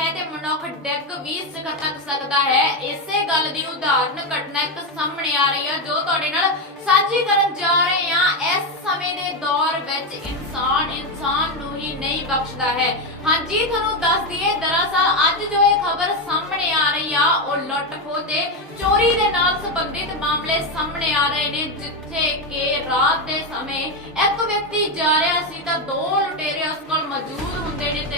ਹੈ ਤੇ ਮਨੁੱਖ ਡਿੱਗ ਵੀ ਸਿਖਰ ਸਕਦਾ ਹੈ। ਇਸੇ ਗੱਲ ਦੀ ਉਦਾਹਰਨ ਘਟਨਾ ਇੱਕ ਸਾਹਮਣੇ ਆ ਰਹੀ ਹੈ ਜੋ ਤੁਹਾਡੇ ਨਾਲ ਸਾਂਝੀ ਕਰਨ ਜਾ ਰਹੇ ਹਾਂ ਇਸ ਸਮੇਂ ਦੇ ਦੌਰ ਵਿੱਚ ਇਨਸਾਨ ਇਨਸਾਨ ਨੂੰ ਹੀ ਨਹੀਂ ਬਖਸ਼ਦਾ ਹੈ। ਹਾਂਜੀ, ਤੁਹਾਨੂੰ ਦੱਸ ਦਈਏ, ਦਰਅਸਲ ਅੱਜ ਜੋ ਇਹ ਖਬਰ ਸਾਹਮਣੇ ਆ ਰਹੀ ਆ, ਉਹ ਲੁੱਟ ਖੋਹ ਤੇ ਚੋਰੀ ਦੇ ਨਾਲ ਸੰਬੰਧਿਤ ਮਾਮਲੇ ਸਾਹਮਣੇ ਆ ਰਹੇ ਨੇ, ਜਿੱਥੇ ਕਿ ਰਾਤ ਦੇ ਸਮੇਂ ਇੱਕ ਵਿਅਕਤੀ ਜਾ ਰਿਹਾ ਸੀ ਤਾਂ ਦੋ ਲੁਟੇਰੇ ਉਸ ਕੋਲ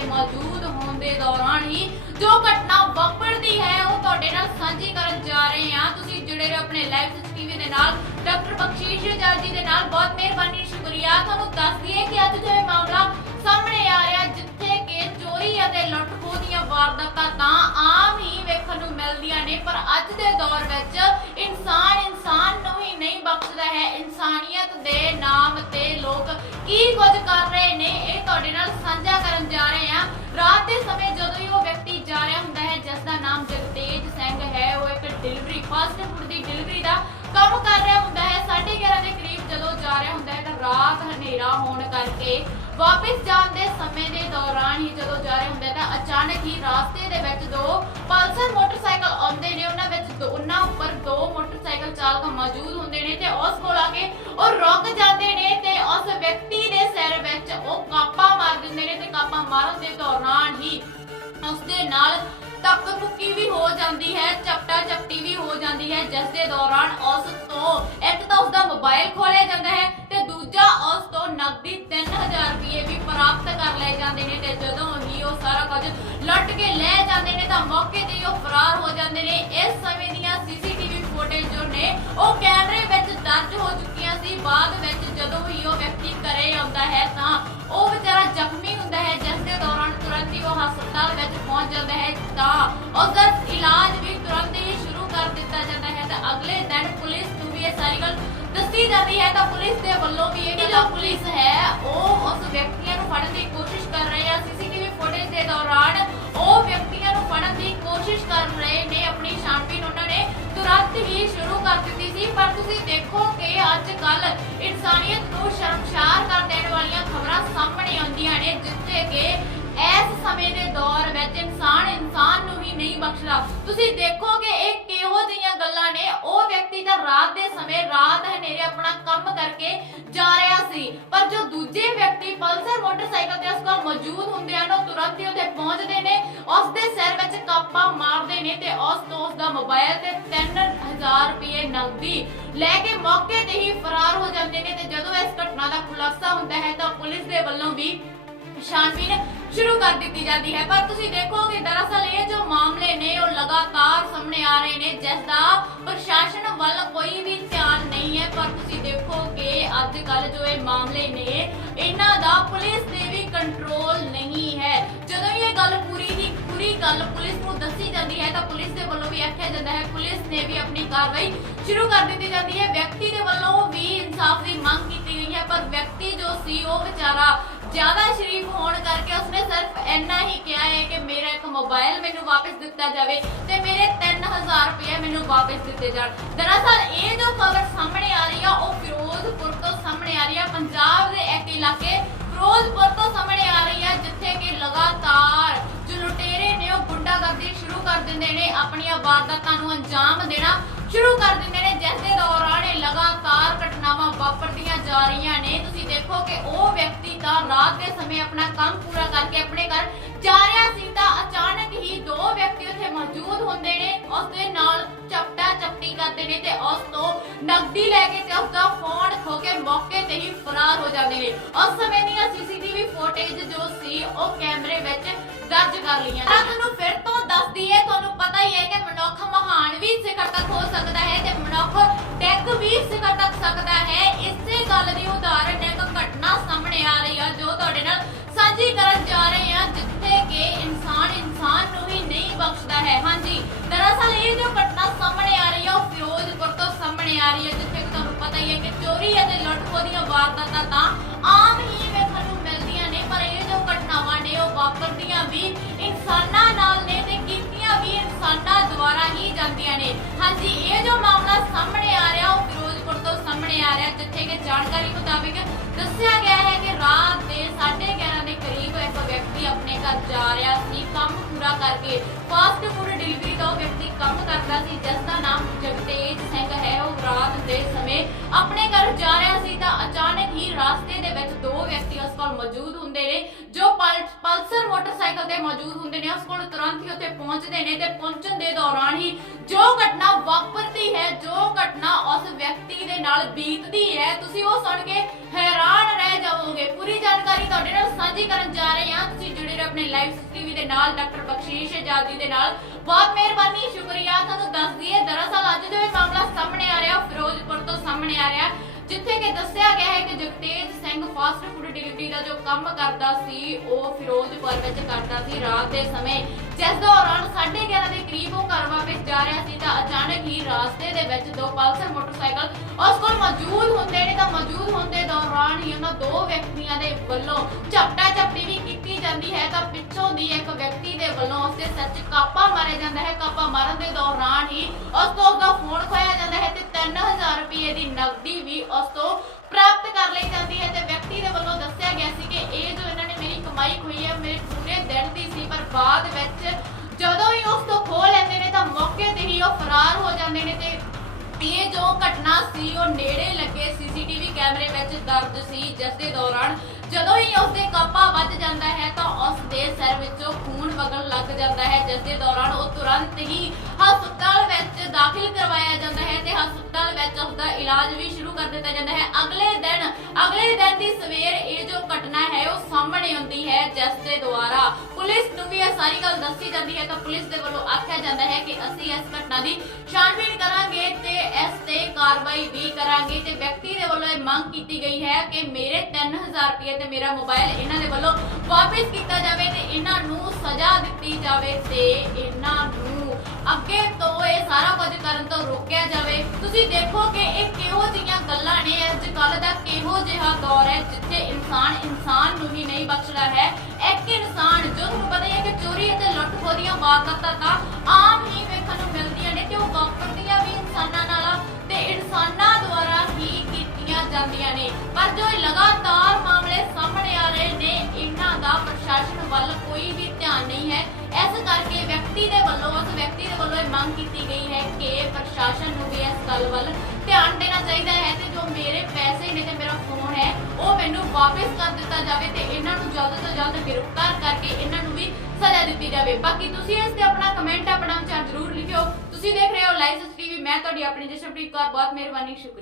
ਮੌਜੂਦ ਹੋਣ ਦੇ ਦੌਰਾਨ ਹੀ ਜੋ ਘਟਨਾ ਵਾਪਰਦੀ ਹੈ, ਉਹ ਤੁਹਾਡੇ ਨਾਲ ਸਾਂਝੀ ਕਰਨ ਜਾ ਰਹੇ ਹਾਂ। ਤੁਸੀਂ ਜੁੜੇ ਰਹੋ ਆਪਣੇ ਲਾਈਵ ਟੀਵੀ ਦੇ ਨਾਲ। ਡਾਕਟਰ ਬਖਸ਼ੀਸ਼ ਜੱਜ ਜੀ ਦੇ ਨਾਲ ਬਹੁਤ ਮਿਹਰਬਾਨੀ, ਸ਼ੁਕਰੀਆ। ਤੁਹਾਨੂੰ ਦੱਸ ਦਈਏ ਕਿ ਅੱਜ ਜੋ ਇਹ ਮਾਮਲਾ ਸਾਹਮਣੇ ਆ ਰਿਹਾ, ਜਿੱਥੇ ਕਿ ਚੋਰੀ ਅਤੇ ਲੁੱਟ ਖੋਹ ਦੀਆਂ ਵਾਰਦਾਤਾਂ ਤਾਂ ਆਮ ਹੀ ਵੇਖਣ ਨੂੰ ਮਿਲਦੀਆਂ ਨੇ, ਪਰ ਅੱਜ ਦੇ ਦੌਰ ਵਿੱਚ ਇਨਸਾਨ ਇਨਸਾਨ ਨੂੰ ਹੀ ਨਹੀਂ ਬਖਸ਼ਦਾ ਹੈ। ਇਨਸਾਨੀਅਤ ਦੇ ਨਾਮ ਤੇ ਲੋਕ ਕੀ ਕੁਝ ਕਰ ਰਹੇ ਨੇ, ਇਹ ਡਿਲੀਵਰੀ ਫਾਸਟ ਫੂਡ ਦੀ ਡਿਲੀਵਰੀ ਦਾ ਕੰਮ ਕਰ ਰਿਹਾ ਹੁੰਦਾ ਹੈ। 11:30 ਦੇ ਕਰੀਬ ਜਦੋਂ ਜਾ ਰਿਹਾ ਹੁੰਦਾ ਹੈ ਤਾਂ ਰਾਤ ਹਨੇਰਾ ਹੋਣ ਕਰਕੇ ਵਾਪਸ ਜਾਣ ਦੇ ਸਮੇਂ ਦੇ ਦੌਰਾਨ ਹੀ ਜਦੋਂ ਜਾ ਰਿਹਾ ਹੁੰਦਾ ਤਾਂ ਅਚਾਨਕ ਹੀ ਰਾਸਤੇ ਦੇ ਵਿੱਚ ਦੋ ਪਲਸਰ ਮੋਟਰਸਾਈਕਲ ਆਉਂਦੇ ਨੇ। ਉਹਨਾਂ ਵਿੱਚ ਉਹਨਾਂ ਉੱਪਰ ਦੋ ਮੋਟਰਸਾਈਕਲ ਚਾਲਕ ਮੌਜੂਦ ਹੁੰਦੇ ਨੇ ਤੇ ਉਸ ਕੋਲ ਆ ਕੇ ਉਹ ਰੁਕ ਜਾਂਦੇ ਨੇ ਤੇ ਉਸ ਵਿਅਕਤੀ ਦੇ ਸਿਰ ਵਿੱਚ ਉਹ ਕਾਪਾ ਮਾਰ ਦਿੰਦੇ ਨੇ ਤੇ ਕਾਪਾ ਮਾਰਨ ਦੇ ਦੌਰਾਨ ਹੀ ਉਸ ਦੇ ਨਾਲ ਤੱਕ ਮੁੱਕੀ ਵੀ ਹੋ ਜਾਂਦੀ ਹੈ, ਚਪਟਾ ਚਪਟੀ ਵੀ ਹੋ ਜਾਂਦੀ ਹੈ। ਜਿਸ ਦੇ ਦੌਰਾਨ ਉਸ ਤੋਂ ਇੱਕ ਤਾਂ ਉਸ ਦਾ ਮੋਬਾਈਲ ਖੋਲਿਆ ਜਾਂਦਾ ਹੈ ਤੇ ਦੂਜਾ ਉਸ ਤੋਂ ਨਕਦੀ 3000 ਰੁਪਏ ਵੀ ਪ੍ਰਾਪਤ ਕਰ ਲਏ ਜਾਂਦੇ ਨੇ ਤੇ ਜਦੋਂ ਹੀ ਉਹ ਸਾਰਾ ਕੁਝ ਲੁੱਟ ਕੇ ਲੈ ਜਾਂਦੇ ਨੇ ਤਾਂ ਮੌਕੇ ਤੇ ਹੀ ਉਹ ਫਰਾਰ ਹੋ ਜਾਂਦੇ ਨੇ। ਇਸ ਸਮੇਂ ਦੀਆਂ ਸੀਸੀਟੀਵੀ ਫੁਟੇਜ ਜੋ ਨੇ, ਉਹ ਕੈਮਰੇ ਵਿੱਚ ਦਰਜ ਹੋ ਚੁੱਕੀਆਂ ਸੀ। ਬਾਅਦ ਵਿੱਚ ਜਦੋਂ ਹੀ ਉਹ ਵਿਅਕਤੀ ਘਰੇ ਆਉਂਦਾ ਹੈ ਤਾਂ ਤਾਂ ਉਸ ਦਾ ਇਲਾਜ ਵੀ ਤੁਰੰਤ ਹੀ ਸ਼ੁਰੂ ਕਰ ਦਿੱਤਾ ਜਾਂਦਾ ਹੈ ਤਾਂ ਅਗਲੇ ਦਿਨ ਪੁਲਿਸ ਨੂੰ ਵੀ ਇਹ ਸਾਰੀ ਗੱਲ ਦੱਸੀ ਜਾਂਦੀ ਹੈ ਤਾਂ ਪੁਲਿਸ ਦੇ ਵੱਲੋਂ ਵੀ ਇਹ ਜੋ ਪੁਲਿਸ ਹੈ ਉਹ ਉਸ ਤੁਸੀਂ ਦੇਖੋਗੇ ਇਹ ਕਿਹੋ ਜਿਹੀਆਂ ਗੱਲਾਂ ਨੇ। ਉਹ ਵਿਅਕਤੀ ਤਾਂ ਰਾਤ ਦੇ ਸਮੇਂ ਰਾਤ ਹਨੇਰੇ ਆਪਣਾ ਕੰਮ ਕਰਕੇ ਜਾ ਰਿਹਾ ਸੀ। ਪਰ ਜੋ ਦੂਜੇ ਵਿਅਕਤੀ ਪਲਸਰ ਮੋਟਰਸਾਈਕਲ ਤੇ ਉਸ ਕੋਲ ਮੌਜੂਦ ਹੁੰਦੇ ਹਨ, ਉਹ ਤੁਰੰਤ ਹੀ ਉੱਥੇ ਪਹੁੰਚਦੇ ਨੇ। ਉਸ ਦੇ ਸਿਰ ਵਿੱਚ ਕਾਪਾ ਮਾਰਦੇ ਨੇ ਤੇ ਉਸ ਤੋਂ ਉਸ ਦਾ ਮੋਬਾਈਲ ਤੇ 3000 ਰੁਪਏ ਨਕਦੀ ਲੈ ਕੇ ਮੌਕੇ ਤੇ ਹੀ ਫਰਾਰ ਹੋ ਜਾਂਦੇ ਨੇ ਤੇ ਜਦੋਂ ਇਸ ਘਟਨਾ ਦਾ ਖੁਲਾਸਾ ਹੁੰਦਾ ਹੈ ਤਾਂ ਪੁਲਿਸ ਦੇ ਵੱਲੋਂ ਵੀ ਛਾਣਬੀਨ ਸ਼ੁਰੂ ਕਰ ਦਿੱਤੀ ਜਾਂਦੀ ਹੈ। ਪਰ ਤੁਸੀਂ ਦੇਖੋਗੇ, ਦਰਅਸਲ ਇਹ ਜੋ ਮਾਮਲੇ ਨੇ, ਉਹ ਲਗਾਤਾਰ ਸਾਹਮਣੇ ਆ ਰਹੇ ਨੇ, ਜਿਸ ਦਾ ਪ੍ਰਸ਼ਾਸਨ ਵੱਲ ਕੋਈ ਵੀ ਧਿਆਨ ਨਹੀਂ ਹੈ। ਪਰ ਤੁਸੀਂ ਦੇਖੋਗੇ ਅੱਜ ਕੱਲ ਜੋ ਇਹ ਮਾਮਲੇ ਨੇ, ਇਹਨਾਂ ਦਾ ਪੁਲਿਸ ਤੇ ਵੀ ਕੰਟਰੋਲ ਨਹੀਂ ਹੈ। ਜਦੋਂ ਇਹ ਗੱਲ ਪੂਰੀ ਦੀ ਪੂਰੀ ਗੱਲ ਪੁਲਿਸ ਨੂੰ ਦੱਸੀ ਜਾਂਦੀ ਹੈ, ਤਾਂ ਪੁਲਿਸ ਦੇ ਵੱਲੋਂ ਵੀ ਆਖਿਆ ਜਾਂਦਾ ਹੈ, ਪੁਲਿਸ ਨੇ ਵੀ ਆਪਣੀ ਕਾਰਵਾਈ ਸ਼ੁਰੂ ਕਰ ਦਿੱਤੀ ਜਾਂਦੀ ਹੈ। ਵਿਅਕਤੀ ਦੇ ਵੱਲੋਂ ਵੀ ਇਨਸਾਫ ਦੀ ਮੰਗ ਕੀਤੀ ਗਈ ਹੈ, ਪਰ ਵਿਅਕਤੀ ਜੋ ਸੀ, ਉਹ ਜ਼ਿਆਦਾ ਸ਼ਰੀਫ ਹੋਣ ਕਰਕੇ ਉਸਨੇ ਸਿਰਫ ਇੰਨਾ ਹੀ ਕਿਹਾ ਹੈ ਕਿ ਮੇਰਾ ਇੱਕ ਮੋਬਾਈਲ ਮੈਨੂੰ ਵਾਪਸ ਦਿੱਤਾ ਜਾਵੇ ਤੇ ਮੇਰੇ 3000 ਰੁਪਏ ਮੈਨੂੰ ਵਾਪਸ ਦਿੱਤੇ ਜਾਣ। ਦਰਅਸਲ ਇਹ ਜੋ ਖਬਰ ਸਾਹਮਣੇ ਆ ਰਹੀ ਆ, ਉਹ ਫਿਰੋਜ਼ਪੁਰ ਤੋਂ ਸਾਹਮਣੇ ਆ ਰਹੀ ਆ, ਪੰਜਾਬ ਦੇ ਇੱਕ ਇਲਾਕੇ ਫਿਰੋਜ਼ਪੁਰ ਤੋਂ ਸਾਹਮਣੇ ਆ ਰਹੀ ਆ, ਜਿੱਥੇ ਕਿ ਲਗਾਤਾਰ ਜੋ ਲੁਟੇਰੇ ਨੇ ਉਹ ਗੁੰਡਾਗਰਦੀ ਸ਼ੁਰੂ ਕਰ ਦਿੰਦੇ ਨੇ, ਆਪਣੀਆਂ ਵਾਰਦਾਤਾਂ ਨੂੰ ਅੰਜਾਮ ਦੇਣਾ ਸ਼ੁਰੂ ਕਰ ਦਿੰਦੇ ਨੇ, ਜਿਸ ਦੇ ਦੌਰਾਨ ਇਹ ਲਗਾਤਾਰ ਘਟਨਾਵਾਂ ਵਾਪਰਦੀਆਂ ਜਾ ਰਹੀਆਂ ਨੇ। ਤੁਸੀਂ ਦੇਖੋ ਤਾਂ ਰਾਤ ਦੇ ਸਮੇਂ ਆਪਣਾ ਕੰਮ ਪੂਰਾ ਕਰਕੇ ਆਪਣੇ ਘਰ ਜਾ ਰਿਹਾ ਸੀ ਤਾਂ ਅਚਾਨਕ ਹੀ ਦੋ ਵਿਅਕਤੀ ਉੱਥੇ ਮੌਜੂਦ ਹੁੰਦੇ ਨੇ। ਉਸ ਦੇ ਨਾਲ ਚਪਟਾ ਚਪਟੀ ਕਰਦੇ ਨੇ ਤੇ ਉਸ ਤੋਂ ਨਕਦੀ ਲੈ ਕੇ ਤੇ ਉਸ ਦਾ ਫੋਨ ਖੋ ਕੇ ਮੌਕੇ ਤੇ ਹੀ ਫਰਾਰ ਹੋ ਜਾਂਦੇ ਨੇ। ਉਸ ਸਮੇਂ ਦੀਆਂ ਸੀਸੀਟੀਵੀ ਫੁਟੇਜ ਜੋ ਸੀ, ਉਹ ਕੈਮਰੇ ਵਿੱਚ ਦਰਜ ਕਰ ਲਈਆਂ ਤਾਂ ਤੁਹਾਨੂੰ ਫਿਰ ਤੋਂ ਦੱਸਦੀ ਹੈ ਤੁਹਾਨੂੰ ਪਤਾ ਹੀ ਹੈ ਕਿ ਮਨੁੱਖ ਮਹਾਨ ਵੀ ਸਿਖਰ ਤੱਕ ਹੋ ਸਕਦਾ ਹੈ ਤੇ ਮਨੁੱਖ ਡੈਗ ਵੀ ਸਿਖਰ ਤੱਕ ਸਕਦਾ ਹੈ। ਇਸੇ ਗੱਲ ਦੀ ਉਦਾਹਰਨ ਇੱਕ ਸਾਹਮਣੇ ਆ ਰਹੀ ਹੈ ਉਹ ਫਿਰੋਜ਼ਪੁਰ ਤੋਂ ਸਾਹਮਣੇ ਆ ਰਹੀ ਹੈ ਜਿੱਥੇ ਕਿ ਤੁਹਾਨੂੰ ਪਤਾ ਹੀ ਹੈ ਕਿ ਚੋਰੀ ਅਤੇ ਲੁੱਟ ਦੀਆਂ ਵਾਰਦਾਤਾਂ ਤਾਂ ਆਮ ਹੀ ਵੇਖਣ ਨੂੰ ਮਿਲਦੀਆਂ ਨੇ, ਪਰ ਇਹ ਜੋ ਘਟਨਾਵਾਂ ਨੇ, ਉਹ ਵਾਪਰਦੀਆਂ ਵੀ ਇਨਸਾਨਾਂ ਨਾਲ ਨੇ ਤੇ ਕੀਤੀਆਂ ਵੀ ਇਨਸਾਨਾਂ ਦੁਆਰਾ ਹੀ ਜਾਂਦੀਆਂ ਨੇ। ਹਾਂਜੀ, ਇਹ ਜੋ ਮਾਮਲਾ ਸਾਹਮਣੇ ਆ ਰਿਹਾ, ਉਹ ਫਿਰੋਜ਼ਪੁਰ ਤੋਂ ਸਾਹਮਣੇ ਆ ਰਿਹਾ, ਜਿੱਥੇ ਕਿ ਜਾਣਕਾਰੀ ਮੁਤਾਬਿਕ ਦੱਸਿਆ ਗਿਆ ਹੈ ਕਿ ਰਾਤ ਦੇ 11:30 ਦੇ ਕਰੀਬ ਇੱਕ ਵਿਅਕਤੀ ਆਪਣੇ ਘਰ ਜਾ ਰਿਹਾ ਸੀ, ਕੰਮ ਪੂਰਾ ਕਰਕੇ ਫਾਸਟ ਫੂਡ ਡਿਲੀਵਰੀ ਦਾ ਵਿਅਕਤੀ ਕੰਮ ਕਰਦਾ ਸੀ, ਜਿਸ ਦਾ ਨਾਮ ਜਗਤੇਜ ਸਿੰਘ ਹੈ। ਉਹ ਰਾਤ ਦੇ ਸਮੇਂ ਆਪਣੇ ਘਰ ਜਾ ਰਿਹਾ ਸੀ ਤਾਂ ਅਚਾਨਕ ਹੀ ਰਾਸਤੇ ਦੇ ਵਿੱਚ ਦੋ ਵਿਅਕਤੀ ਉਸ ਕੋਲ ਮੌਜੂਦ ਹੁੰਦੇ ਨੇ, ਜੋ ਪਲਸਰ ਮੋਟਰਸਾਈਕਲ ਤੇ ਮੌਜੂਦ ਹੁੰਦੇ ਨੇ। ਉਸ ਕੋਲ ਤੁਰੰਤ ਹੀ ਉੱਥੇ ਪਹੁੰਚਦੇ ਨੇ ਤੇ ਪਹੁੰਚਣ ਦੇ ਦੌਰਾਨ ਹੀ ਜੋ ਘਟਨਾ ਵਾਪਰਦੀ ਹੈ, ਜੋ ਘਟਨਾ ਉਸ ਵਿਅਕਤੀ ਦੇ ਨਾਲ ਬੀਤਦੀ ਹੈ, ਤੁਸੀਂ ਉਹ ਸੁਣ ਕੇ ਹੈਰਾਨ ਰਹਿ ਜਾਵੋਗੇ। ਪੂਰੀ ਜਾਣਕਾਰੀ ਤੁਹਾਡੇ ਨਾਲ ਸਾਂਝੀ ਕਰਨ ਜਾ ਰਹੇ ਹਾਂ। ਤੁਸੀਂ ਜੁੜੇ ਰਹੋ ਆਪਣੇ ਲਾਈਵ ਟੀਵੀ ਦੇ ਨਾਲ ਡਾਕਟਰ ਬਖਸ਼ੀਸ਼ ਆਜ਼ਾਦੀ ਦੇ ਨਾਲ ਬਹੁਤ ਮਿਹਰਬਾਨੀ, ਸ਼ੁਕਰੀਆ। ਤੁਹਾਨੂੰ ਦੱਸ ਦਈਏ, ਦਰਅਸਲ ਅੱਜ ਜੋ ਇਹ ਮਾਮਲਾ ਸਾਹਮਣੇ ਆ ਰਿਹਾ, ਫਿਰੋਜ਼ਪੁਰ ਤੋਂ ਸਾਹਮਣੇ ਆ ਰਿਹਾ, ਜਿੱਥੇ ਕਿ ਦੱਸਿਆ ਗਿਆ ਹੈ ਕਿ Jagtej Singh fast food delivery ਦਾ ਜੋ ਕੰਮ ਕਰਦਾ ਸੀ, ਉਹ ਫਿਰੋਜ਼ਪੁਰ ਵਿੱਚ ਕਰਦਾ ਸੀ ਰਾਤ ਦੇ ਸਮੇਂ। ਜਿਸ ਦੌਰਾਨ 11:30 ਦੇ ਕਰੀਬ ਉਹ ਘਰ ਵਾਪਸ ਜਾ ਰਿਹਾ ਸੀ ਤਾਂ ਅਚਾਨਕ ਹੀ ਰਾਸਤੇ ਦੇ ਵਿੱਚ ਦੋ ਪਲਸਰ ਮੋਟਰਸਾਈਕਲ ਉਸ ਕੋਲ ਮੌਜੂਦ ਹੁੰਦੇ ਨੇ ਤਾਂ ਮੌਜੂਦ ਹੁੰਦੇ ਦੌਰਾਨ ਹੀ ਉਹਨਾਂ ਦੋ ਵਿਅਕਤੀਆਂ ਦੇ ਵੱਲੋਂ ਝਪਟਾ ਝਪਟੀ ਜਾਂਦੀ ਹੈ ਤਾਂ ਪਿੱਛੋਂ ਦੀ ਇੱਕ ਵਿਅਕਤੀ ਦੇ ਵੱਲੋਂ ਉਸਦੇ ਸਿਰ ਕਾਪਾ ਮਾਰਿਆ ਜਾਂਦਾ ਹੈ। ਕਾਪਾ ਮਾਰਨ ਦੇ ਦੌਰਾਨ ਹੀ ਉਸ ਤੋਂ ਉਸਦਾ ਫੋਨ ਖੋਇਆ ਜਾਂਦਾ ਹੈ ਤੇ 3000 ਰੁਪਏ ਦੀ ਨਕਦੀ ਵੀ ਉਸ ਤੋਂ ਪ੍ਰਾਪਤ ਕਰ ਲਈ ਜਾਂਦੀ ਹੈ ਤੇ ਵਿਅਕਤੀ ਦੇ ਵੱਲੋਂ ਦੱਸਿਆ ਗਿਆ ਸੀ ਕਿ ਇਹ ਜੋ ਇਹਨਾਂ ਨੇ ਮੇਰੀ ਕਮਾਈ ਹੋਈ ਹੈ, ਮੇਰੇ ਪੂਰੇ ਦਿਨ ਦੀ ਸੀ, ਪਰ ਬਾਅਦ ਵਿੱਚ ਜਦੋਂ ਹੀ ਉਸ ਤੋਂ ਖੋ ਲੈਂਦੇ ਨੇ ਤਾਂ ਮੌਕੇ ਤੇ ਹੀ ਉਹ ਫਰਾਰ ਹੋ ਜਾਂਦੇ ਨੇ ਤੇ ਇਹ ਜੋ ਘਟਨਾ ਸੀ, ਉਹ ਨੇੜੇ ਲੱਗੇ ਸੀਸੀਟੀਵੀ ਕੈਮਰੇ ਵਿੱਚ ਦਰਜ ਸੀ, ਜਿਸ ਦੇ ਦੌਰਾਨ ਜਦੋਂ ਹੀ ਉਸਦੇ ਕਾਪਾ ਵੱਜ ਜਾਂਦਾ ਹੈ ਤਾਂ ਉਸ ਦੇ ਸਿਰ ਵਿੱਚੋਂ ਖੂਨ ਵਗਣ ਲੱਗ ਜਾਂਦਾ ਹੈ, ਜਿਸ ਦੇ ਦੌਰਾਨ ਉਹ ਤੁਰੰਤ ਹੀ ਹਸਪਤਾਲ ਵਿੱਚ ਦਾਖਲ ਕਰਵਾਇਆ ਜਾਂਦਾ ਹੈ ਤੇ ਹਸਪਤਾਲ ਵਿੱਚ ਉਸਦਾ ਇਲਾਜ ਵੀ ਸ਼ੁਰੂ ਕਰ ਦਿੱਤਾ ਜਾਂਦਾ ਹੈ। ਅਗਲੇ ਦਿਨ ਅਗਲੇ ਦਿਨ ਦੀ ਸਵੇਰ ਇਹ ਜੋ ਘਟਨਾ ਹੈ, ਉਹ ਸਾਹਮਣੇ ਆਉਂਦੀ ਹੈ, ਜਿਸ ਦੇ ਦੁਆਰਾ ਪੁਲਿਸ ਨੂੰ ਵੀ ਇਹ ਸਾਰੀ ਗੱਲ ਦੱਸੀ ਜਾਂਦੀ ਹੈ ਤਾਂ ਪੁਲਿਸ ਦੇ ਵੱਲੋਂ ਆਖਿਆ ਜਾਂਦਾ ਹੈ ਕਿ ਅਸੀਂ ਇਸ ਘਟਨਾ ਦੀ ਛਾਣਬੀਣ ਕਰਾਂਗੇ ਤੇ ਇਸ ਤੇ ਕਾਰਵਾਈ ਵੀ ਕਰਾਂਗੇ ਤੇ ਵਿਅਕਤੀ ਦੇ ਵੱਲੋਂ ਇਹ ਮੰਗ ਕੀਤੀ ਗਈ ਹੈ ਕਿ ਮੇਰੇ 3000 ਰੁਪਏ ਤੇ ਮੇਰਾ ਮੋਬਾਈਲ ਇਹਨਾਂ ਦੇ ਵੱਲੋਂ ਵਾਪਸ ਕੀਤਾ ਜਾਵੇ ਤੇ ਇਹਨਾਂ ਨੂੰ ਸਜ਼ਾ ਦਿੱਤੀ ਜਾਵੇ ਤੇ ਇਹਨਾਂ ਨੂੰ ਅੱਗੇ ਤੋਂ ਇਹ ਸਾਰਾ ਕੁਝ ਕਰਨ ਤੋਂ ਰੋਕਿਆ ਜਾਵੇ। ਤੁਸੀਂ ਦੇਖੋ ਕਿ ਇਹ ਕਿਹੋ ਜਿਹੀਆਂ ਗੱਲਾਂ ਨੇ ਅੱਜ ਕੱਲ ਦਾ ਕਿਹੋ ਜਿਹਾ ਦੌਰ ਹੈ ਜਿੱਥੇ ਇਨਸਾਨ ਇਨਸਾਨ ਨੂੰ ਹੀ ਨਹੀਂ ਬਖਸ਼ਦਾ ਹੈ। ਇੱਕ ਇਨਸਾਨ ਜੋ ਤੁਹਾਨੂੰ ਪਤਾ ਹੀ ਹੈ ਕਿ ਚੋਰੀ ਅਤੇ ਲੁੱਟ ਖੋਹ ਵਾਰਦਾਤਾਂ ਤਾਂ ਆਮ ਹੀ ਵੇਖਣ ਨੂੰ ਮਿਲਦੀਆਂ ਨੇ ਤੇ ਉਹ ਵਾਪਰਦੀਆਂ ਵੀ ਇਨਸਾਨਾਂ ਨਾਲ ਤੇ ਇਨਸਾਨਾਂ ਜਾਂਦੀਆਂ ਨੇ। ਪਰ ਜੋ ਲਗਾਤਾਰ ਮਾਮਲੇ ਸਾਹਮਣੇ ਆ ਰਹੇ ਨੇ, ਇਹਨਾਂ ਦਾ ਪ੍ਰਸ਼ਾਸਨ ਵੱਲ ਕੋਈ ਵੀ ਧਿਆਨ ਨਹੀਂ ਹੈ। ਇਸ ਕਰਕੇ ਵਿਅਕਤੀ ਦੇ ਵੱਲੋਂ, ਉਸ ਵਿਅਕਤੀ ਦੇ ਵੱਲੋਂ ਇਹ ਮੰਗ ਕੀਤੀ ਗਈ ਹੈ ਕਿ ਪ੍ਰਸ਼ਾਸਨ ਨੂੰ ਵੀ ਇਸ ਗੱਲ ਵੱਲ ਧਿਆਨ ਦੇਣਾ ਚਾਹੀਦਾ ਹੈ ਤੇ ਜੋ ਮੇਰੇ ਪੈਸੇ ਨੇ ਤੇ ਮੇਰਾ ਫੋਨ ਹੈ, ਉਹ ਮੈਨੂੰ ਵਾਪਸ ਕਰ ਦਿੱਤਾ ਜਾਵੇ ਤੇ ਇਹਨਾਂ ਨੂੰ ਜਲਦ ਤੋਂ ਜਲਦ ਗ੍ਰਿਫਤਾਰ ਕਰਕੇ ਇਹਨਾਂ ਨੂੰ ਵੀ ਸਜ਼ਾ ਦਿੱਤੀ ਜਾਵੇ। ਬਾਕੀ ਤੁਸੀਂ ਇਸ ਤੇ ਆਪਣਾ ਕਮੈਂਟ ਆਪਣਾ ਵਿਚਾਰ ਜ਼ਰੂਰ ਲਿਖਿਓ। ਤੁਸੀਂ ਦੇਖ ਰਹੇ ਹੋ ਲਾਈਵ ਟੀਵੀ ਮੈਂ ਤੁਹਾਡੀ ਆਪਣੀ ਜਸ਼ਨਪ੍ਰੀਤ ਕੌਰ, ਬਹੁਤ ਮਿਹਰਬਾਨੀ, ਸ਼ੁਕਰੀਆ।